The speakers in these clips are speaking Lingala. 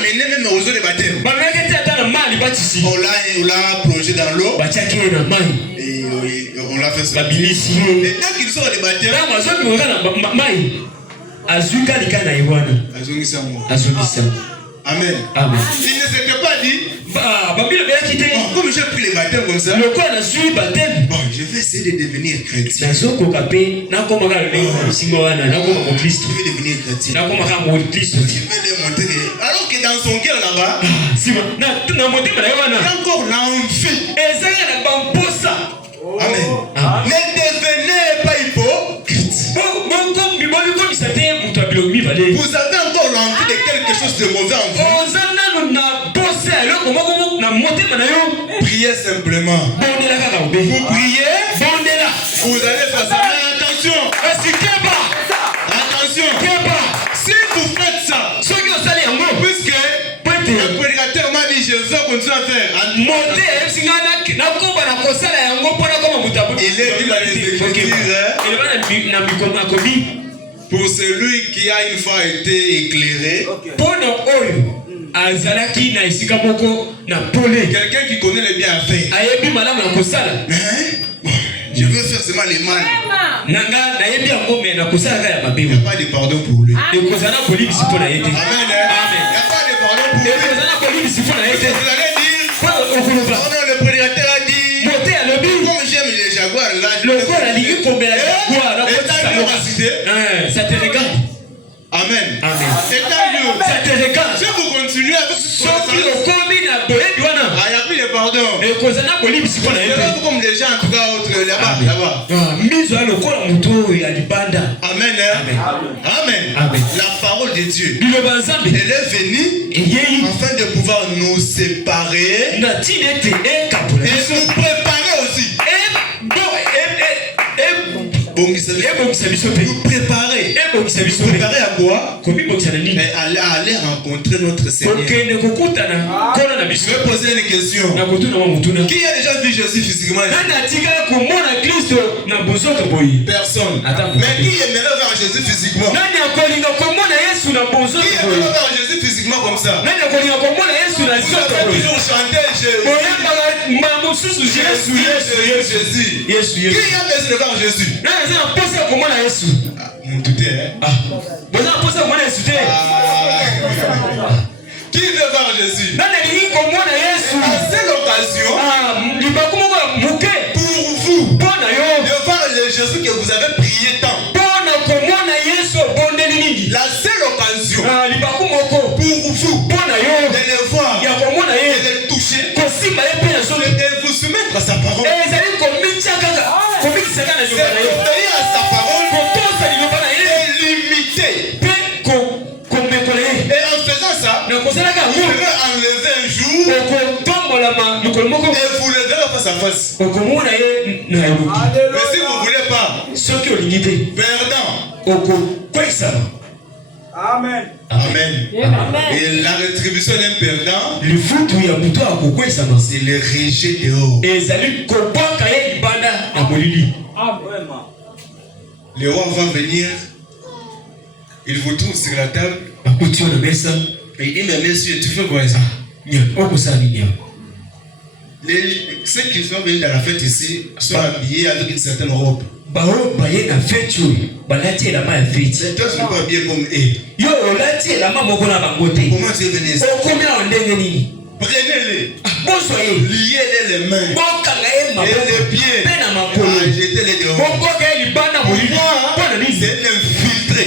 amené même aux eaux de baptême. On l'a plongé dans l'eau. Et on l'a fait sortir. Et dès qu'il sort de baptême, Amen. Amen. Il ne s'était pas dit, comme j'ai pris le baptême comme ça, bon, je vais essayer de devenir chrétien. Je vais devenir chrétien. Je vais lui montrer. Alors que dans son cœur là-bas, il y a encore l'envie. Amen. Ne devenez pas hypocrite. Vous avez encore l'envie de quelque chose de mauvais en vous. Priez simplement. Vous priez. Vous allez faire ça. Mais attention. Attention. Si vous faites ça, puisque le prédicateur m'a dit, je vais continuer à faire. Il est dit dans les Écritures, pour celui qui a une fois été éclairé, quelqu'un qui connaît les bienfaits, je veux faire seulement les mal. Il n'y a pas de pardon pour lui. Amen. Il n'y a pas de pardon pour lui. Le prédicateur a dit, comme j'aime les jaguars, là, ça te regarde. Amen. Ça te regarde. Si vous continuez avec ce il n'y a plus de pardon. Comme les gens en tout cas autres là-bas. Amen. Amen. La parole de Dieu, elle est venue afin de pouvoir nous séparer et nous préparer aussi. Nous préparer. Préparer à quoi? Aller rencontrer notre Seigneur. Je vais poser une question. Qui a déjà vu Jésus physiquement? Personne. Mais qui aimerait voir Jésus physiquement? Qui aimerait voir Jésus physiquement comme ça? Vous avez toujours chanté Jésus. Qui a besoin de voir Jésus? Mon tout est. Qui veut voir Jésus? À cette occasion, pour vous, de voir le Jésus que vous avez prié tant. La seule occasion pour vous de le voir, de le toucher, de vous soumettre à sa parole. C'est à sa parole et limiter. Et en faisant ça, vous pouvez enlever un jour et vous le verrez face à face. Mais si vous ne voulez pas, perdant. Amen. Et la rétribution d'un perdant, c'est le rejet dehors. Le roi va venir, il vous trouve sur la table, et il dit, mais monsieur, tu fais quoi ça? Ceux qui sont venus dans la fête ici sont habillés avec une certaine robe. Et toi, tu ne pas habillé comme eux. Comment tu es venu ici? Prenez-les, liez-les les mains et les pieds, jetez-les dehors. C'est infiltré.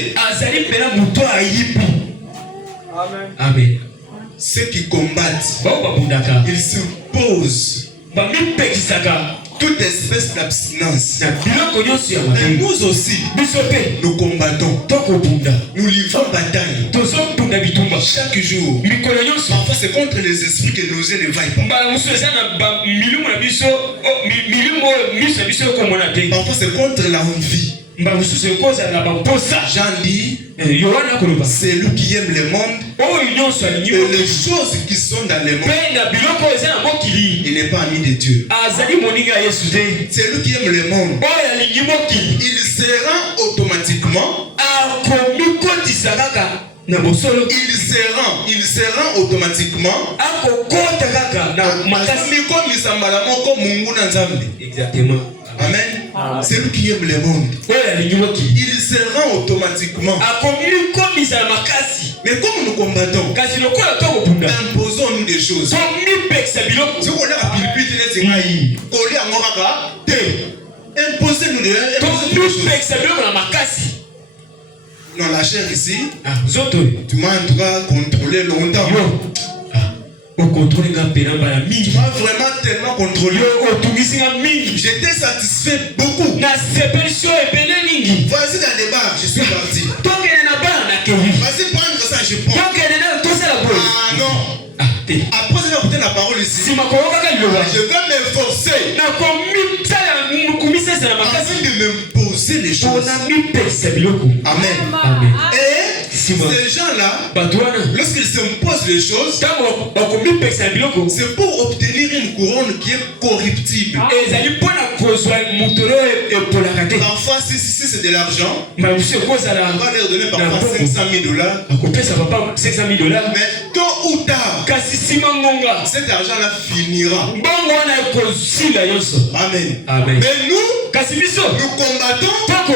Amen. Ceux qui combattent, ils se posent toute espèce d'abstinence. Et nous aussi, nous combattons. Nous livrons bataille chaque jour. Parfois c'est contre les esprits que nos yeux ne vaillent pas. Parfois c'est contre l'envie. Jean dit, c'est lui qui aime le monde et les choses qui sont dans le monde. Il n'est pas ami de Dieu. C'est lui qui aime le monde. Il se rend automatiquement il se rend automatiquement. Exactement. Amen. C'est lui qui aime le monde. Il se rend automatiquement. Mais comme nous combattons, imposons-nous des choses. Imposez-nous des choses. Non, la chair ici, tu m'as en tout cas contrôlé longtemps. Tu m'as vraiment tellement contrôlé. J'étais satisfait beaucoup. Vas-y dans les bars, je suis parti. Vas-y prendre ça, je prends. Ah non. Après j'ai écouté la parole ici, je vais m'efforcer afin de m'imposer les choses. Amen. Et ces gens-là, lorsqu'ils s'imposent les choses, c'est pour obtenir une couronne qui est corruptible. Parfois, si c'est de l'argent, on va leur donner parfois $500,000. Mais tôt ou tard, cet argent-là finira. Amen. Mais nous combattons, et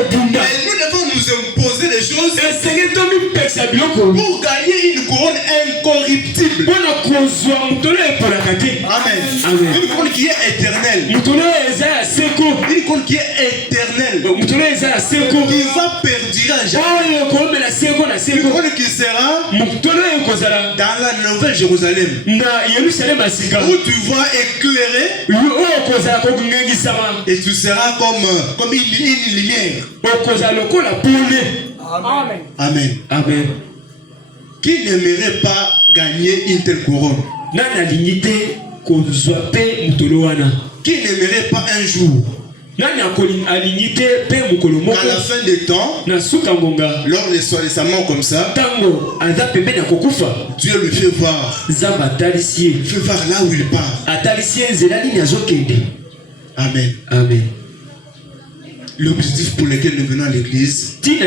nous devons nous imposer les choses pour gagner une couronne incorruptible. Amen. Une couronne qui est éternelle. Une couronne qui est éternelle. Qui va perdurer à jamais. Une couronne qui sera dans la nouvelle Jérusalem. Où tu vas éclairer et tu seras comme une lumière. Amen. Qui n'aimerait pas gagner une telle couronne? Qui n'aimerait pas un jour, à la fin des temps, lors des soisements comme ça, Dieu lui fait voir. Il fait voir là où il part. Amen. L'objectif pour lequel nous venons à l'église, c'est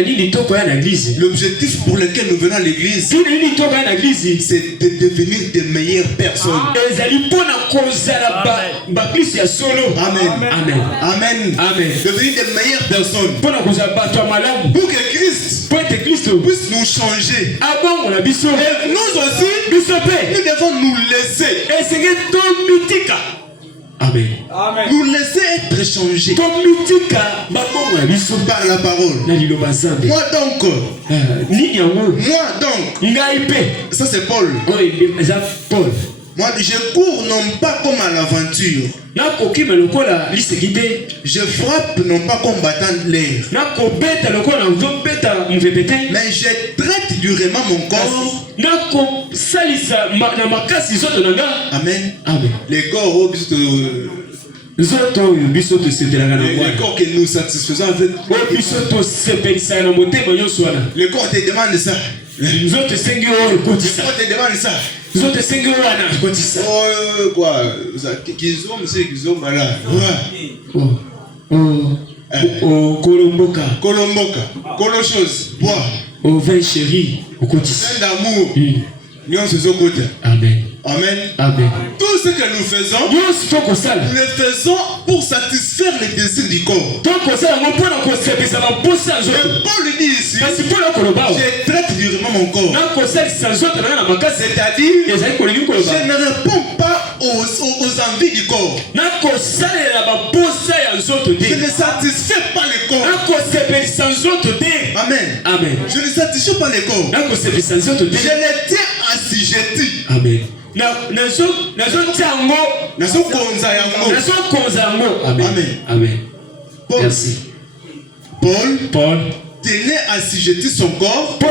de devenir des meilleures personnes. Amen. Devenir des meilleures personnes. Pour que Christ puisse nous changer. Et nous aussi, nous devons nous laisser. Amen. Nous laisser être changés par la parole. Moi donc, ça c'est Paul. Moi je cours non pas comme à l'aventure. Je frappe non pas comme battant l'air. Mais je traite durement mon corps. Amen. Les corps le corps que nous satisfaisons avec. Le corps te demande ça. Le corps te demande ça. Oh quoi, qu'ils ont malade. Kolomboka. Kolo chose. Bois. Au vin chéri. Au quotidien. D'amour. Amen. Tout ce que nous faisons, nous le faisons pour satisfaire les désirs du corps. Et Paul dit ici, je traite durement mon corps. C'est-à-dire, je ne réponds pas aux envies du corps. Je ne satisfais pas le corps. Amen. Je ne satisfais pas le corps. Je les tiens assujettis. Amen. Amen. Merci. Paul tenait assujetti son corps de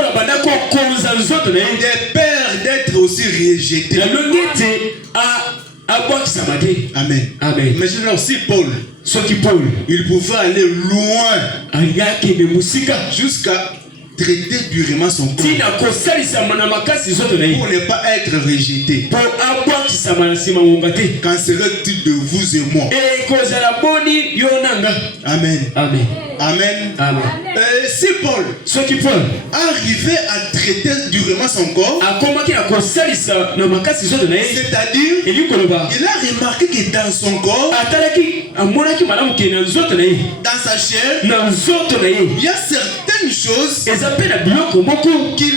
peur d'être aussi rejeté. Amen. Mais je veux aussi Paul, il pouvait aller loin jusqu'à traiter durement son corps. Pour ne pas être rejeté. Qu'en serait-il de vous et moi? Amen. Amen. Amen. Amen. Si Paul arrivait à traiter durement son corps, c'est-à-dire, il a remarqué que dans son corps, dans sa chair, il y a certaines choses qui ne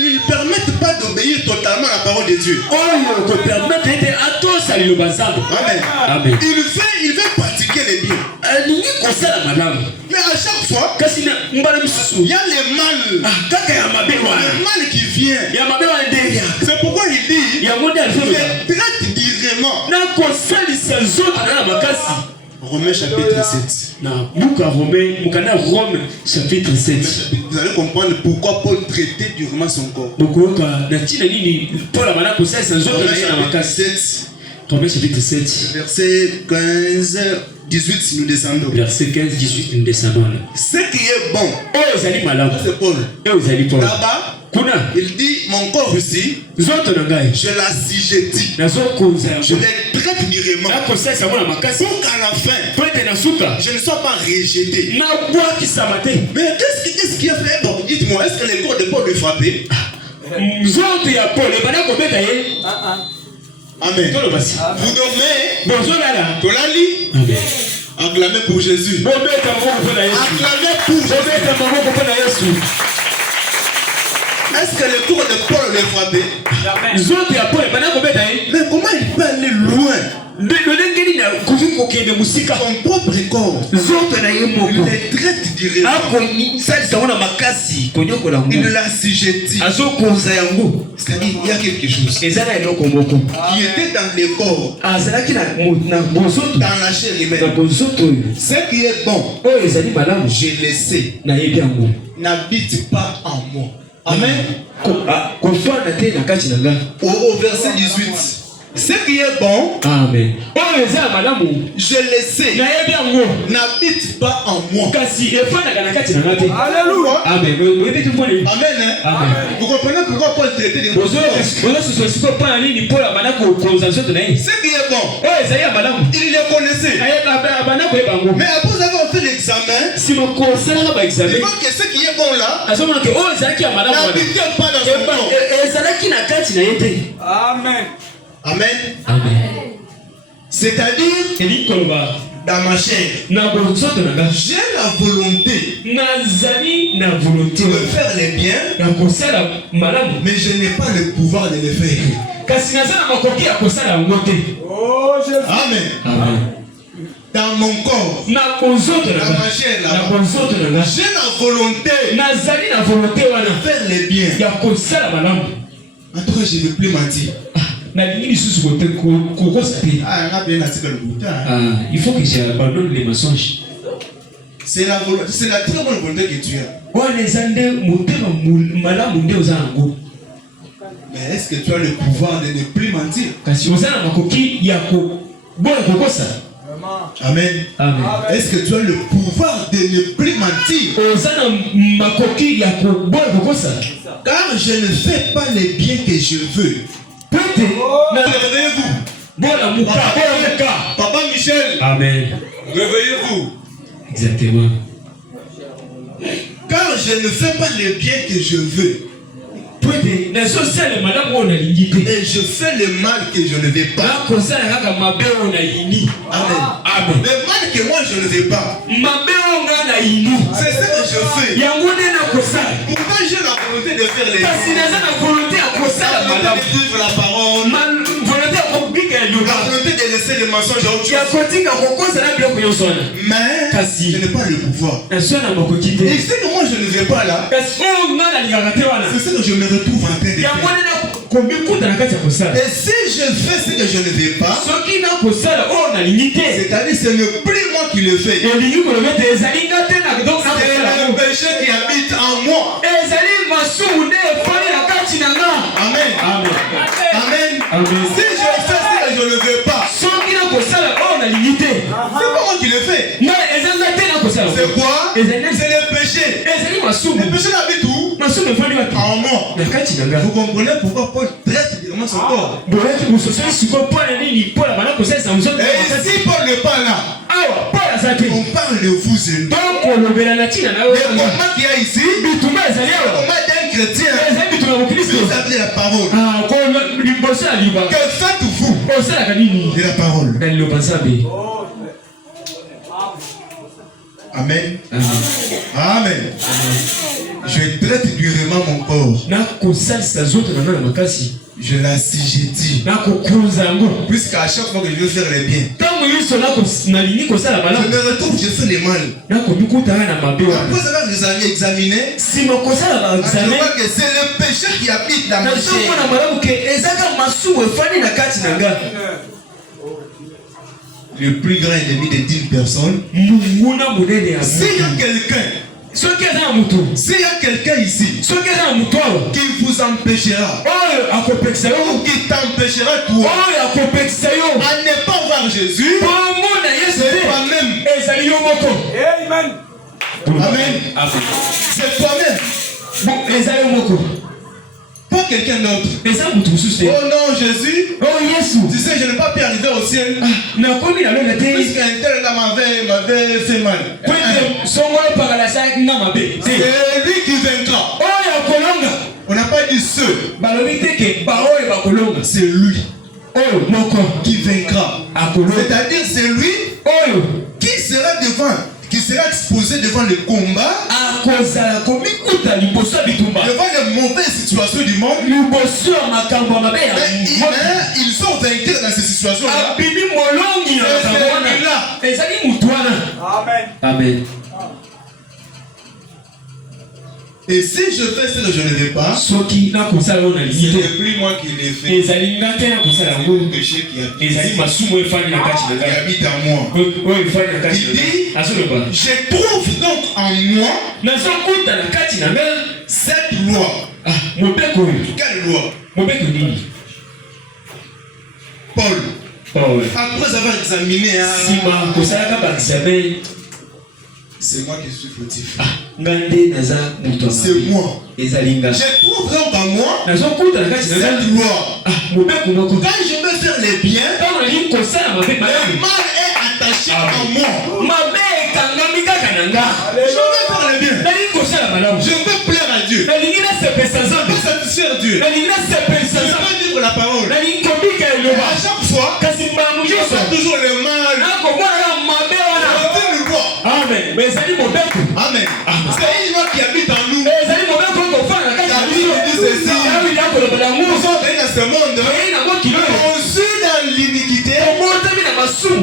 lui permettent pas d'obéir totalement à la parole de Dieu. Amen. Amen. Il veut pratiquer les biens. Mais à chaque fois, il y a le mal. Le mal qui vient. C'est pourquoi il dit, il traite durement. Romains chapitre 7. Chapitre 7. Vous allez comprendre pourquoi Paul traitait durement son corps. Romains chapitre 7. Verset 15, 18 si nous descendons. Verset 15, 18 nous descendons. Ce qui est bon. C'est Paul. Là-bas, il dit mon corps aussi, je l'assujettis. Je les traite durement. Pour qu'à la fin, je ne sois pas rejeté. Mais qu'est-ce qui a fait? Bon, dites-moi, est-ce que les corps de Paul lui frappaient? Amen. Vous dormez, Tolali, acclamez pour Jésus. Acclamez pour Jésus. Est-ce que le corps de Paul les frappait? Mais comment il peut aller loin? Son propre corps, il les traite durement. Il l'assujettit. C'est-à-dire, il y a quelque chose qui était dans le corps, dans la chair humaine. Ce qui est bon, je le sais, n'habite pas en moi. Amen. Au verset 18. Ce qui est bon, amen. Je le sais, n'habite pas en moi. Alléluia. Amen. Amen. Vous comprenez pourquoi Paul traitait des choses? Ce qui est bon, il le connaissait. Mais après vous avez fait l'examen, il faut que ce qui est bon là n'habite pas dans son corps. Amen. Amen. Amen. C'est-à-dire, dans ma chair, j'ai la volonté de faire les biens, mais je n'ai pas le pouvoir de les faire. Oh, Amen. Amen. Dans mon corps, dans ma chair, j'ai la volonté de faire les biens. En tout cas, je ne veux plus mentir. Il faut que j'abandonne les mensonges. C'est la très bonne volonté que tu as. Mais est-ce que tu as le pouvoir de ne plus mentir? Amen. Amen. Est-ce que tu as le pouvoir de ne plus mentir? Car je ne fais pas les biens que je veux. Réveillez-vous. Papa Michel. Amen. Réveillez-vous. Exactement. Car je ne fais pas les biens que je veux. Et je fais le mal que je ne veux pas. Amen. Le mal que moi je ne veux pas, c'est ce que je fais. Pourquoi j'ai la volonté de faire les biens, la volonté de vivre la parole, la volonté de laisser les mensonges à autre chose. Mais je n'ai pas le pouvoir. Et ce que moi je ne veux pas là, c'est ce que je me retrouve en train de faire. Et si je fais ce que je ne veux pas, c'est-à-dire ce n'est plus moi qui le fais, c'est le péché qui habite en moi. Amen. Amen. Amen. Si je fais ce que je ne veux pas, c'est pas moi qui le fais. C'est quoi? C'est le péché. Le péché habite où? moi. Vous comprenez pourquoi Paul traite directement son corps. Et ici, Paul ne parle là. On parle de vous et nous. Le combat qu'il y a ici, le combat d'un chrétien, vous appelez la parole. Que faites-vous de la parole? Amen. Amen. Je traite durement mon corps. Je l'assujettis. Puisqu'à chaque fois que je veux faire le bien, je me retrouve, je fais le mal. Après avoir examiné, je vois que c'est le péché qui habite dans ma chair. Le plus grand ennemi de 10 personnes. S'il y a quelqu'un, s'il y a quelqu'un ici qui vous empêchera ou qui t'empêchera toi à ne pas voir Jésus, c'est toi-même. Amen. C'est toi-même. Pas quelqu'un d'autre. Oh non, Jésus. Tu sais, je n'ai pas pu arriver au ciel. Puisqu'un tel là m'avait fait mal. C'est lui qui vaincra. On n'a pas dit ce. C'est lui qui vaincra. C'est-à-dire c'est lui qui sera devant, qui sera exposé devant le combat, devant les mauvaises situations du monde. Ils sont vaincus dans ces situations-là. Amen. Et si je fais ce que je ne vais pas, ce n'est plus moi qui l'ai fait. C'est le péché qui habite en moi. Il dit, je trouve donc en moi cette loi. Quelle loi? Paul, après avoir examiné, c'est moi qui suis fautif. C'est moi. Je trouve donc en moi cette loi. Quand je veux faire les biens, le mal est attaché à moi. Je veux faire les biens. Je veux plaire à Dieu. Je veux satisfaire Dieu. Je veux vivre la parole. À chaque fois, je fais toujours le mal. Amen. C'est une loi qui habite en nous. La Bible dit ceci. Nous sommes dans ce monde conçus dans l'iniquité,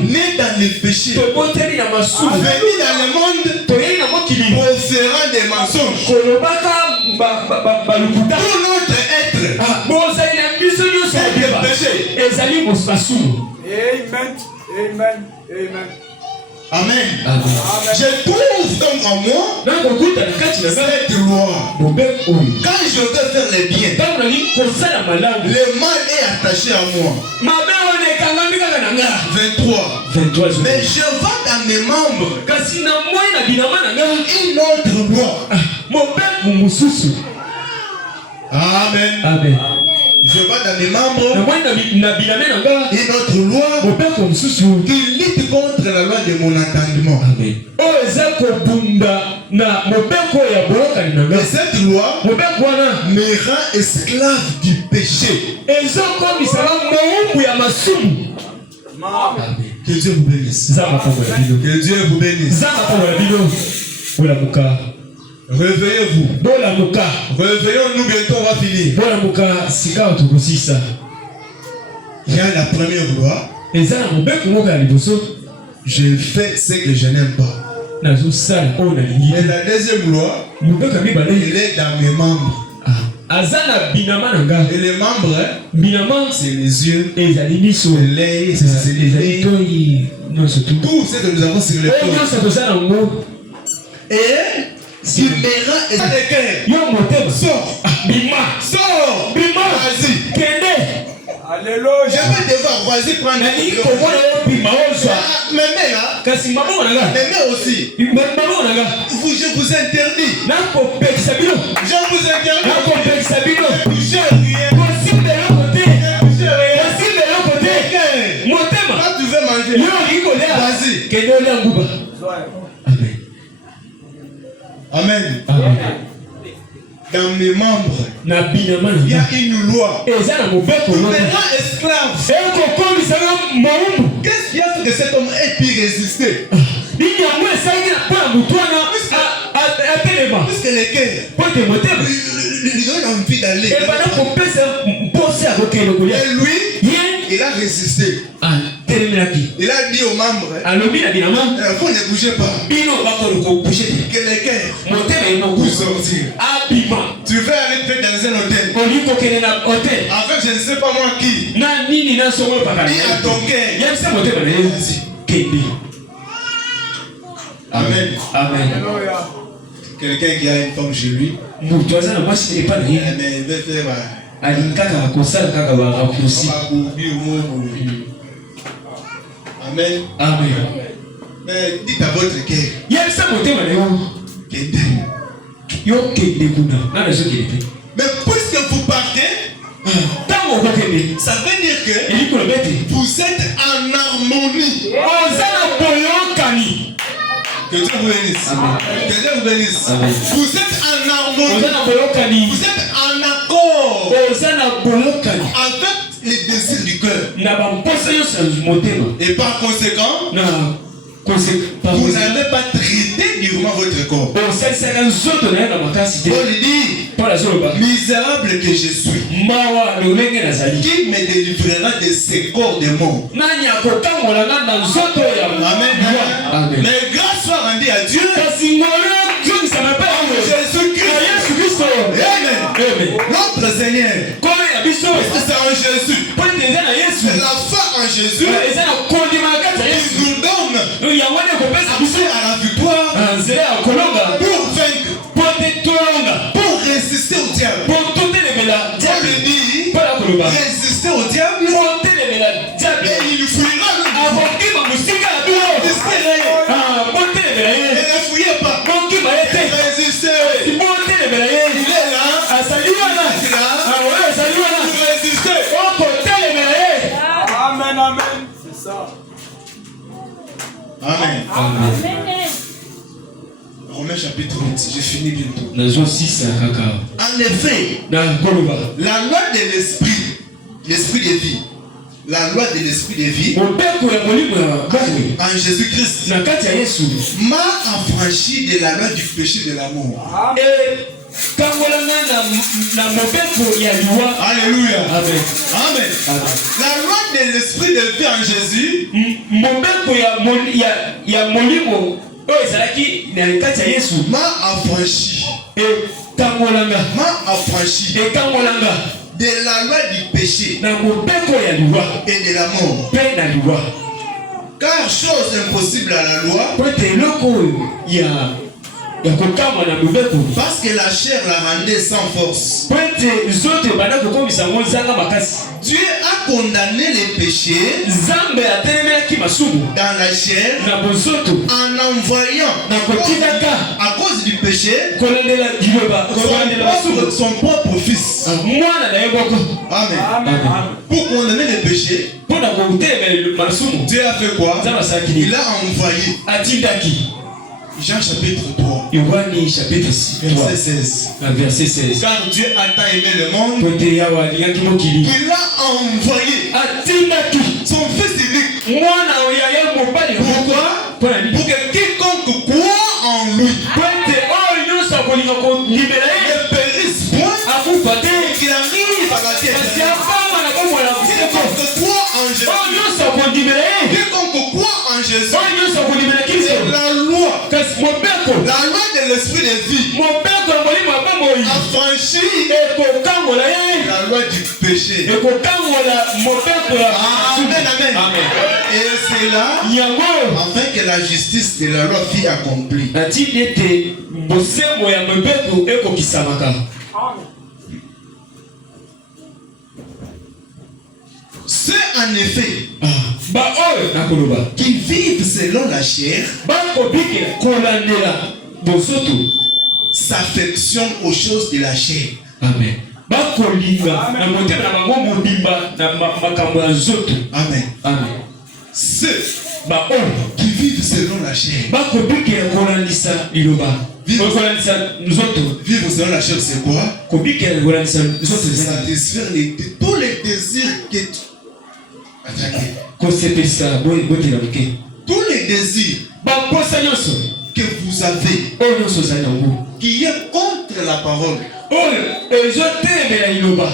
nés dans le péché, venus dans le monde proférant des mensonges. Tout notre être est péché. Amen. Je trouve donc en moi cette loi. Quand je veux faire les biens, le mal est attaché à moi. 23. Mais je vois dans mes membres une autre loi. Amen. Je vois dans mes membres une autre loi qui lutte contre la loi de mon entendement. Et cette loi me rend esclave du péché. Que Dieu vous bénisse. Que Dieu vous bénisse. Réveillez-vous. Réveillons-nous bientôt, on va finir. Il y a la première loi. Je fais ce que je n'aime pas. Et la deuxième loi, elle est dans mes membres. Et les membres, c'est les yeux, c'est l'œil, c'est les oreilles. Tout ce que nous avons sur le corps. Et tu verras et sors. Vas-y. Alléluia. Je vais devoir, vas-y prendre. Mais là, mais aussi, je vous interdis. Je vous interdis. Quand tu veux manger, vas-y. Amen. Amen. Dans mes membres, il y a une loi. Tu deviendras esclave. Qu'est-ce qui a fait que cet homme ait pu résister? Puisque les cœurs lui donnent envie d'aller. Et lui, il a résisté. Il a dit aux membres, vous ne bougez pas. Que les cœurs vous sortir. Tu veux aller peut-être dans un hôtel. Avec je ne sais pas moi qui. Dis à ton cœur. Amen. Amen. Quelqu'un qui a une femme chez lui. Mais il veut faire. Amen. Amen. Mais dites à votre cœur. Mais puisque vous partez, ça veut dire que vous êtes en harmonie. Que Dieu vous bénisse. Que Dieu vous bénisse. Vous êtes en harmonie. Vous êtes en accord avec les désirs du cœur. Et par conséquent, vous n'allez pas traiter durement votre corps. Paul dit, misérable que je suis, qui me délivrera de ces corps de mort? Amen. Amen. Mais grâce soit rendue à Dieu. Jésus-Christ. Amen. Notre Seigneur. C'est en Jésus. C'est la foi en Jésus qui nous donne accès à la victoire pour vaincre, pour résister au diable. Paul dit, résister au diable et il fuira le et ne fouillez pas. Résistez. Il est là. Amen, amen. C'est ça. Amen. Amen. Romains chapitre 8, j'ai fini bientôt. En effet, la loi de l'esprit de vie, la loi de l'esprit de vie en Jésus-Christ m'a affranchi de la loi du péché de la mort. Alléluia. Amen. Amen. La loi de l'esprit de vie en Jésus m'a affranchi. De la loi du péché et de la mort. Car chose impossible à la loi, parce que la chair la rendait sans force. Dieu a condamné les péchés dans la chair en envoyant à cause du péché son propre fils. Amen. Amen. Pour condamner les péchés, Dieu a fait quoi? Il a envoyé Jean chapitre 3, verset 16. Car Dieu a tant aimé le monde qu'il a envoyé son fils unique. Pourquoi? Pour que quiconque croit en lui ne périsse point, qu'il arrive à la terre. Quiconque croit en Jésus, c'est la loi. La loi de l'esprit de vie affranchit la loi du péché. Amen, amen. Et c'est là afin que la justice de la loi fût accomplie. en effet qui vivent selon la chair s'affectionnent aux choses de la chair. Amen. Amen. Amen. Ceux qui vivent selon la chair. Vivre selon la chair, c'est quoi? Satisfaire tous les désirs que tous les désirs que vous avez qui est contre la parole.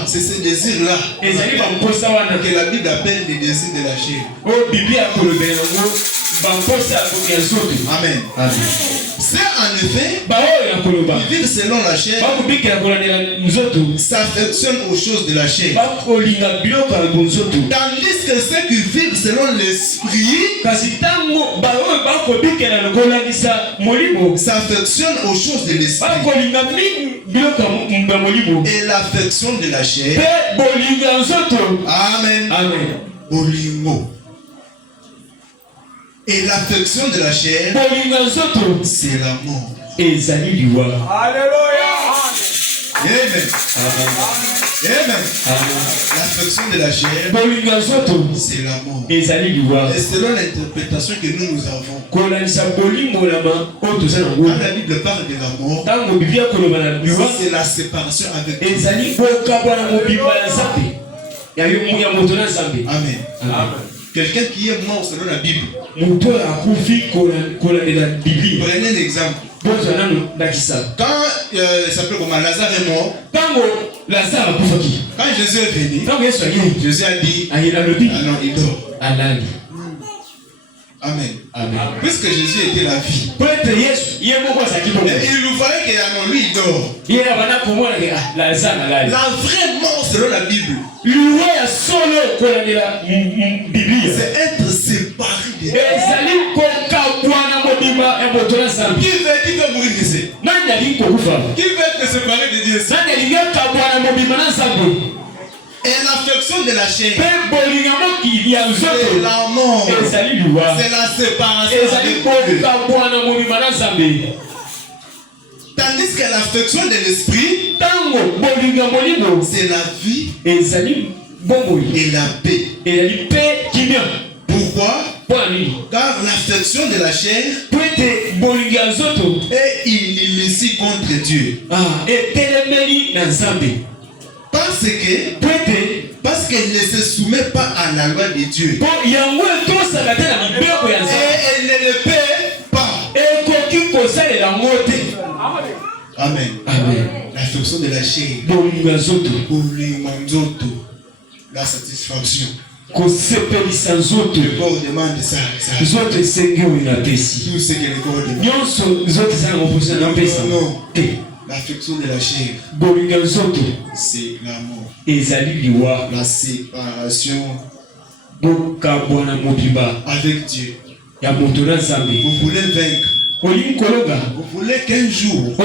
C'est ces désirs-là que la Bible appelle les désirs de la chair. Amen. C'est en effet qui vivent selon la chair s'affectionnent aux choses de la chair. Tandis que ceux qui vivent selon l'esprit s'affectionnent aux choses de l'esprit. Et l'affection de la chair. Amen. Amen. Bolingo. Et l'affection de la chair, c'est la mort. Alléluia. Amen. Amen. L'affection de la chair, c'est la mort. Et selon l'interprétation que nous avons, quand la Bible parle de la mort, c'est la séparation avec Dieu. Amen. Quelqu'un qui est mort selon la Bible. Prenez un exemple. Quand il s'appelle comment Lazare est mort. Quand Jésus est venu, Jésus a dit ah non, il dort. Amen. Amen. Puisque Jésus était la vie, il nous fallait que lui il dort. La vraie mort selon la Bible, c'est être séparé de Dieu. Qui veut mourir ici? Qui veut être séparé de Dieu? Et l'affection de la chair, c'est la mort, c'est la séparation avec Dieu. Tandis que l'affection de l'esprit, c'est la vie et la paix. Pourquoi? Car l'affection de la chair est illicite contre Dieu. Parce qu'elle ne se soumet pas à la loi de Dieu. Et elle ne le paie pas. Amen. Amen. L'affection de la chair. La satisfaction. Le corps demande ça. Tout ce que le corps demande. Non. L'affection de la chair, c'est la mort. La séparation avec Dieu. Vous voulez vaincre. Vous voulez qu'un jour, que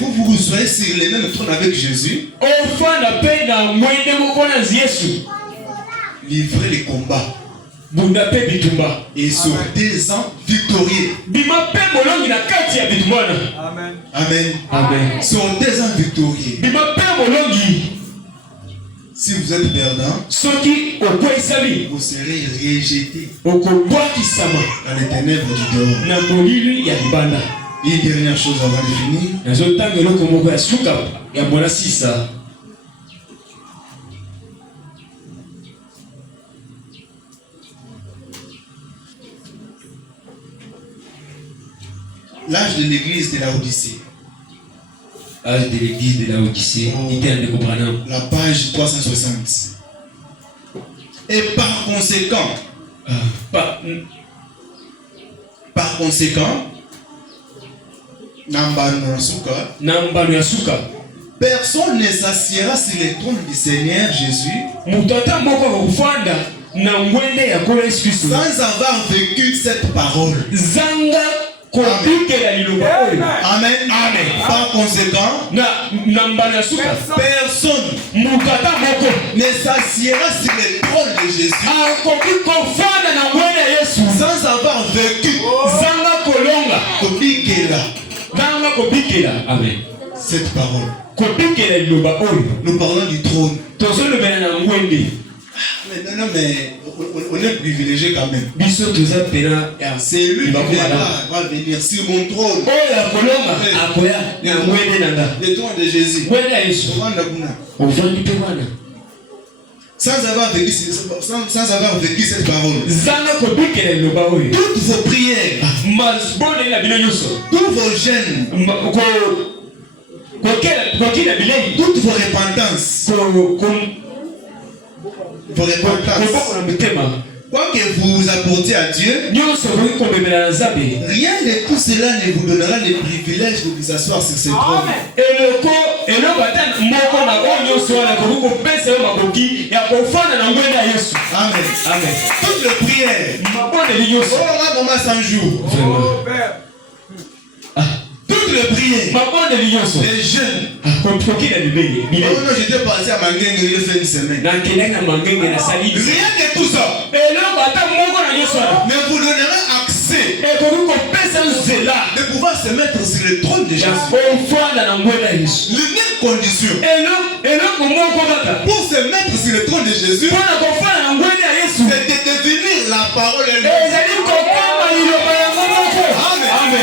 vous soyez sur le même trône avec Jésus. Livrez les combats. Et sortez en victorieux. Amen. Amen. Amen. Sortez en victorieux. Si vous êtes perdant, vous serez rejeté dans les ténèbres du dehors. Une dernière chose avant de finir. L'âge de l'église de Laodicée. Âge de l'église de Laodicée. La page 360. Et par conséquent, personne ne s'assiera sur le trône du Seigneur Jésus sans avoir vécu cette parole. Amen. Par conséquent, personne ne s'assiera sur le trône de Jésus sans avoir vécu cette parole. Nous parlons du trône. Mais on est privilégié quand même. C'est lui qui va venir sur mon trône. Le trône de Jésus. Sans avoir vécu cette parole. Toutes vos prières, tous vos jeûnes, toutes vos repentances, quoi que vous apportiez à Dieu, rien de tout cela ne vous donnera le privilège de vous asseoir sur ce trône. Amen. Toutes les prières, sans jour. Toutes les prières, les jeûnes. Non, j'étais parti à Manguengue, il fait une semaine. Rien que tout ça mais vous donnerez accès de pouvoir se mettre sur le trône de Jésus. L'unique condition pour se mettre sur le trône de Jésus, c'est de devenir la parole elle-même. Amen.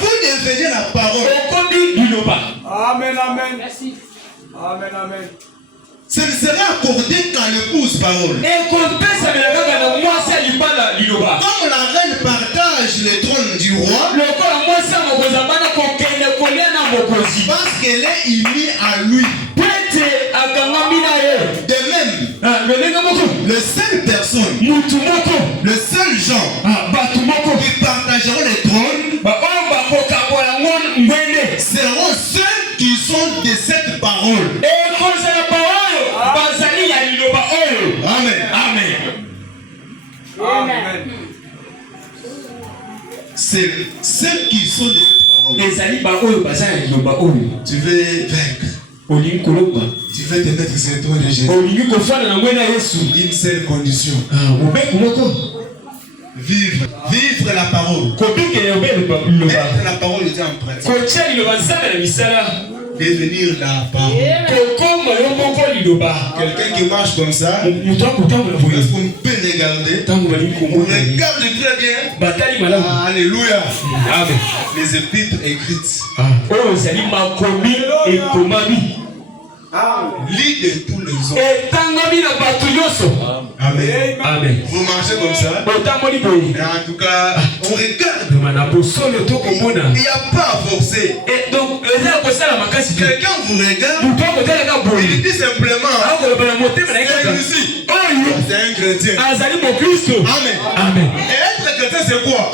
Vous devenez la parole. Amen. Merci. Amen. Ce ne sera accordé qu'à l'épouse parole. Comme la reine partage le trône du roi, parce qu'elle est unie à lui. De même, le seul personne, le seul genre qui partageront le trône seront ceux qui sont de cette parole. Amen. C'est ceux qui sont de cette parole. Tu veux vaincre. Tu veux te mettre sur le trône de Jésus. Une seule condition. Vivre la parole. Mettre la parole en pratique. Devenir la parole. Quelqu'un qui marche comme ça, est-ce qu'on peut regarder? On regarde très bien. Alléluia. Les épîtres écrites. Lis de tous les hommes. Amen. Vous marchez comme ça. En tout cas, on regarde. Il n'y a pas à forcer. Quelqu'un vous regarde. Il dit simplement, c'est un chrétien. Amen. Et être chrétien, c'est quoi?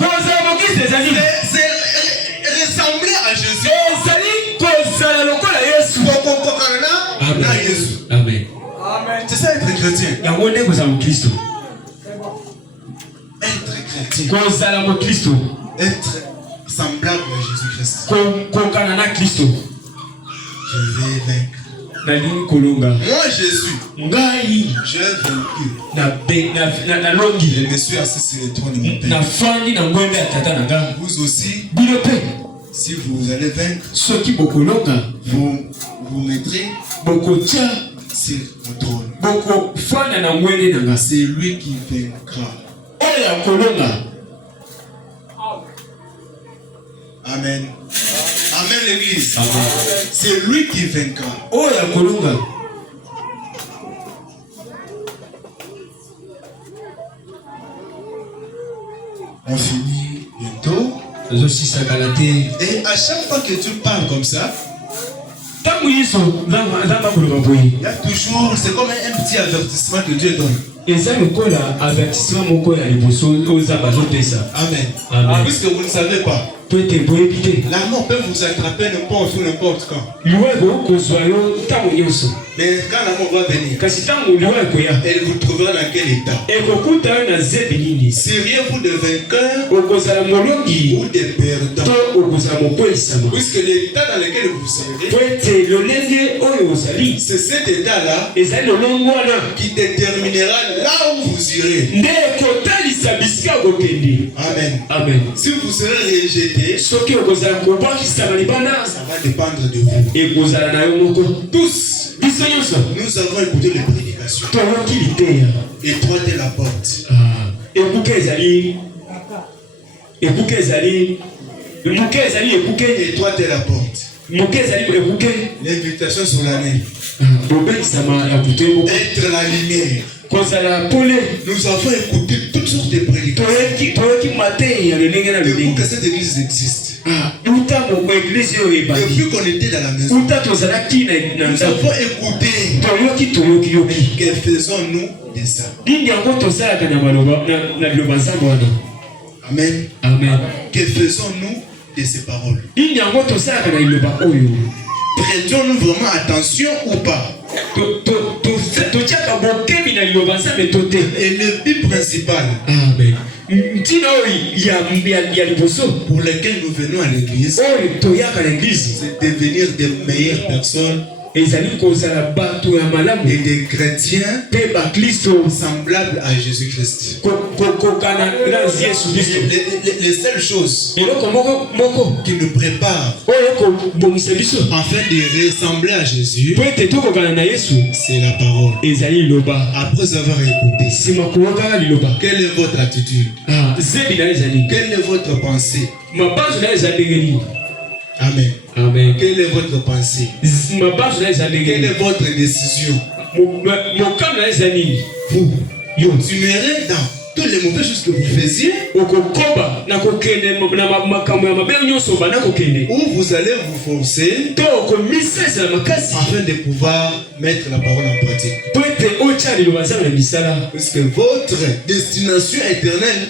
C'est ressembler à Jésus. Amen. C'est ça être chrétien. Être chrétien. Être semblable à Jésus-Christ. Je vais vaincre. Moi Jésus, j'ai vaincu. Je me suis assis sur le trône de mon Père. Vous aussi, si vous allez vaincre, vous mettrez sur le trône. C'est lui qui vaincra. Amen. Amen l'église. C'est lui qui vaincra. On finit bientôt. Et à chaque fois que tu parles comme ça, il y a toujours, c'est comme un petit avertissement que Dieu donne. Amen. Puisque vous ne savez pas, La mort peut vous attraper n'importe où, n'importe quand. Mais quand la mort va venir, elle vous trouvera dans quel état? Seriez-vous des vainqueurs ou des perdants? Puisque l'état dans lequel vous serez, c'est cet état-là qui déterminera là où vous irez. Amen. Amen. Si vous serez rejeté, ça va dépendre de vous. Tous, nous avons écouté les prédications. Et toi, t'es la porte. Et toi, t'es la porte. L'invitation sur l'année. Être la lumière. Nous avons écouté toutes sortes de prédications. Depuis que cette église existe. Depuis qu'on était dans la maison. Nous avons écouté. Que faisons-nous de ça? Amen. Amen. Que faisons-nous de ces paroles? Prêtons-nous vraiment attention ou pas? Et le but principal pour lequel nous venons à l'église, c'est de devenir des meilleures personnes et des chrétiens semblables à Jésus-Christ. Les seules choses qui nous préparent afin de ressembler à Jésus, c'est la parole. Après avoir écouté, quelle est votre attitude? Quelle est votre pensée? Amen. Amen. Quelle est votre pensée? Quelle est votre décision? Vous continuerez dans toutes les mauvaises choses que vous faisiez, ou vous allez vous forcer afin de pouvoir mettre la parole en pratique. Parce que votre destination éternelle